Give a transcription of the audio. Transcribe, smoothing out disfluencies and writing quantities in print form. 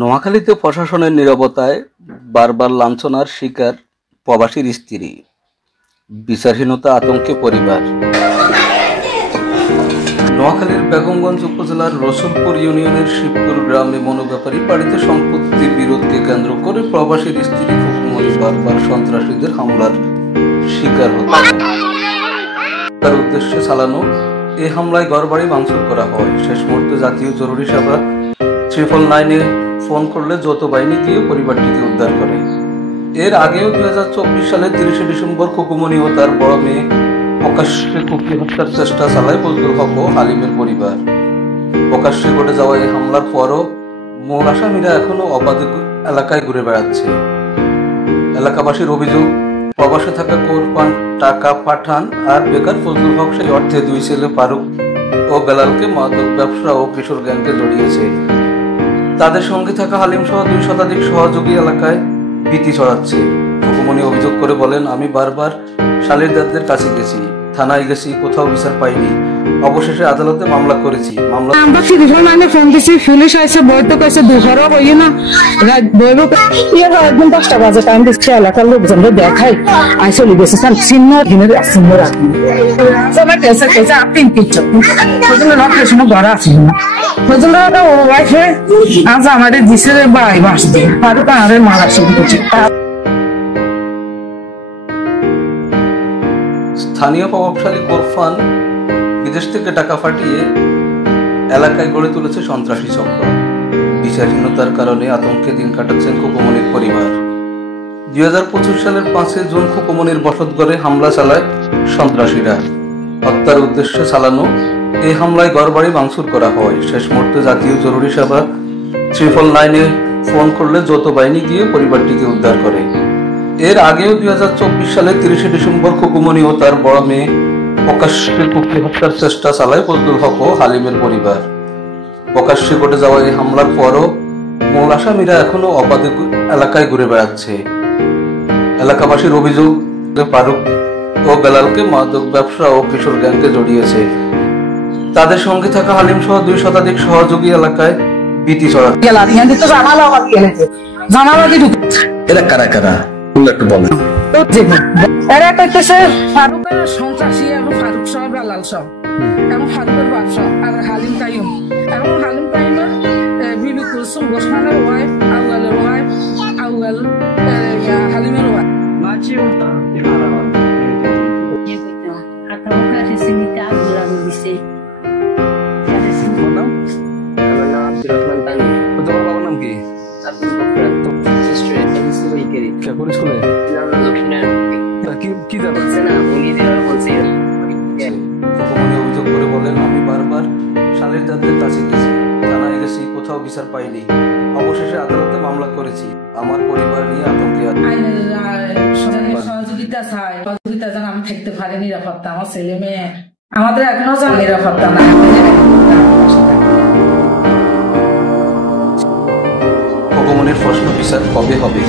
নোয়াখালীতে প্রশাসনের নীরবতায় বারবার লাঞ্ছনার শিকার প্রবাসীর স্ত্রী, বিচারহীনতা আতঙ্কে পরিবার। নোয়াখালীর বেগমগঞ্জ উপজেলার রসুলপুর ইউনিয়নের শিবপুর গ্রামে মনোব্যাপারী বাড়িতে সম্পত্তি বিরোধকে কেন্দ্র করে প্রবাসীর স্ত্রী ফুকুমনি বারবার সন্ত্রাসীদের হামলার শিকার হচ্ছে। তার উদ্দেশ্যে চালানো এই হামলায় ঘরবাড়ি ভাঙচুর করা হয়। শেষ মুহূর্তে জাতীয় জরুরি সেবা 999-এ ফোন করলে যৌথ বাহিনী গিয়ে পরিবারটিকে উদ্ধার করে। এর আগেও 2024 সালের 30 ডিসেম্বর ফুকুমনি ও তার বড় মেয়ে প্রকাশ্যে কুপিয়ে হত্যার চেষ্টা চালায় ফজলুল হক ও হালিমের পরিবার। প্রকাশ্যে ঘটে যাওয়া এই হামলার পরও মূল আসামিরা এখনো অবাধে এলাকায় ঘুরে বেড়াচ্ছে। এলাকাবাসীর অভিযোগ, প্রবাসে থাকা কোরবান টাকা পাঠান আর বেকার ফজলুল হক সেই অর্থে দুই ছেলে ফারুক ও বেলালকে মাদক ব্যবসা ও কিশোর গ্যাংকে জড়িয়েছে। তাদের সঙ্গে থাকা হালিম সহ 2 শতাধিক সহযোগী এলাকায় ভীতি ছড়াচ্ছে। ফুকুমনি অভিযোগ করে বলেন, আমি বারবার শালীরদারদের কাছে গেছি, থানায় গেছি, কোথাও বিচার পাইনি। অবশেষে আদালতে মামলা করেছি। আমরা টেলিফোন লাইনে ফোন দিছি, পুলিশ আইছে, বৈঠক হয়েছে, দুপুরও হইয়ে না রাত বৈঠক একদম 10টা বাজে টাইম দিচ্ছে। এলাকার লোকজনকে দেখাই আই চলে গেছে স্যার চিহ্ন দিনের চিহ্ন রাখি আমার কেসে কেসে আপনি কিছু ফজল লোকেশন ঘরে আসি না। ফজল ও ওয়াইফে আজ আমাদের দিছে ভাই বাস দিয়ে ফারুক আরে মারা শুরু করছে। স্থানীয় প্রভাবশালী কোরফান বিদেশ থেকে টাকা পাঠিয়ে এলাকায় গড়ে তুলেছে সন্ত্রাসী চক্র। বিচারহীনতার কারণে আতঙ্কে দিন কাটাচ্ছেন ফুকুমনির পরিবার। 2025 সালের 5 জুন ফুকুমনির বসতঘরে হামলা চালায় সন্ত্রাসীরা। হত্যার উদ্দেশ্যে চালানো এই হামলায় ঘরবাড়ি ভাঙচুর করা হয়। শেষ মুহূর্তে জাতীয় জরুরি সেবা 999-এ ফোন করলে যৌথ বাহিনী গিয়ে পরিবারটিকে উদ্ধার করে। এর আগেও 2024 সালের 30 ডিসেম্বর ফুকুমনি ও তার বড় মেয়ে প্রকাশ্যে কুপিয়ে হত্যার চেষ্টা চালায় ফজলুল হক ও হালিমের পরিবার। প্রকাশ্যে ঘটে যাওয়া এই হামলার পরও মূল আসামিরা এখনো অবাধে এলাকায় ঘুরে বেড়াচ্ছে। এলাকাবাসীর অভিযোগ, ফারুক ও বেলালকে মাদক ব্যবসা ও কিশোর গ্যাংকে জড়িয়েছে। তাদের সঙ্গে থাকা হালিম সহ 2 শতাধিক সহযোগী এলাকায় ভীতি ছড়াচ্ছে। এরা কারা কারা একটু বলেন। এরা করতেছে ফারুকের সন্ত্রাসী এবং ফারুক সহ বেলাল সহ এবং ফারুকের ব্যবসা আর হালিম কাইম এবং হালিম কাইমের বিবি কুলসুম ওসমানের ওয়াইফ, আউয়ালের ওয়াইফ, আউয়াল হালিমের ওয়াইফ। বাবার নাম কি? অভিযোগ করে বলেন, আমি বারবার শালীরদারদের কাছে গেছি, থানায় গেছি, কোথাও বিচার পাইনি। অবশেষে আদালতে মামলা করেছি। আমার পরিবার নিয়ে আতঙ্কে সহযোগিতা চাই, সহযোগিতা যেন আমি থাকতে পারি, নিরাপত্তা আমার ছেলে মেয়ে আমাদের এখনো যেন নিরাপত্তা নাই। ফুকুমনির প্রশ্ন, বিচার কবে হবে?